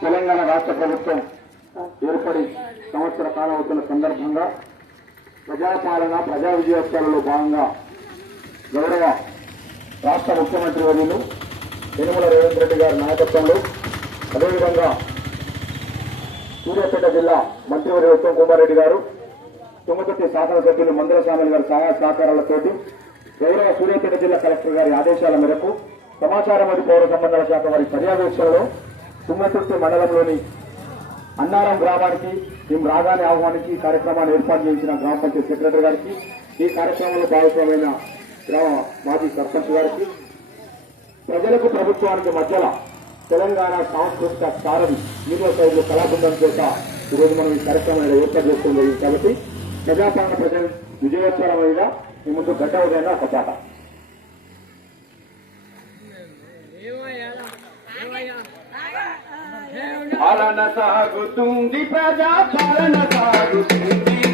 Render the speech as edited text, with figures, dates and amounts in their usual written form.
తెలంగాణ రాష్ట్ర ప్రభుత్వం ఏర్పడి సంవత్సర కాలం అవుతున్న సందర్భంగా ప్రజాపాలన ప్రజా విజయోత్సవాలలో భాగంగా గౌరవ రాష్ట్ర ముఖ్యమంత్రి వర్యులు యనమల రేవంత్ రెడ్డి గారి నాయకత్వంలో అదేవిధంగా సూర్యాపేట జిల్లా మంత్రివర్య ఉత్తమ్ కుమార్ రెడ్డి గారు, తుంగతుర్తి శాసనసభ్యులు మందుల స్వామి గారి సహాయ సహకారాలతోటి గౌరవ సూర్యాపేట జిల్లా కలెక్టర్ గారి ఆదేశాల మేరకు సమాచార మరియు పౌర సంబంధాల శాఖ వారి పర్యవేక్షణలో తుంగతుర్తి మండలంలోని అన్నారం గ్రామానికి మేము రాగానే ఆహ్వానించి ఈ కార్యక్రమాన్ని ఏర్పాటు చేసిన గ్రామ పంచాయతీ సెక్రటరీ గారికి, ఈ కార్యక్రమంలో భాగస్వామైన గ్రామ మాజీ సర్పంచ్ గారికి, ప్రజలకు ప్రభుత్వానికి మధ్యలో తెలంగాణ సాంస్కృతిక సారథి మీడియా సైడ్లు కళాబృందం చేత ఈరోజు మనం ఈ కార్యక్రమాన్ని ఏర్పాటు చేస్తుంది. కాబట్టి ప్రజాపాలన ప్రజల విజయోత్సవం మీద మీ ముందు గడ్డ ఉదయంగా ఒక పాట. పాలన సాగుతుంది, ప్రజా పాలన సాగుతుంది.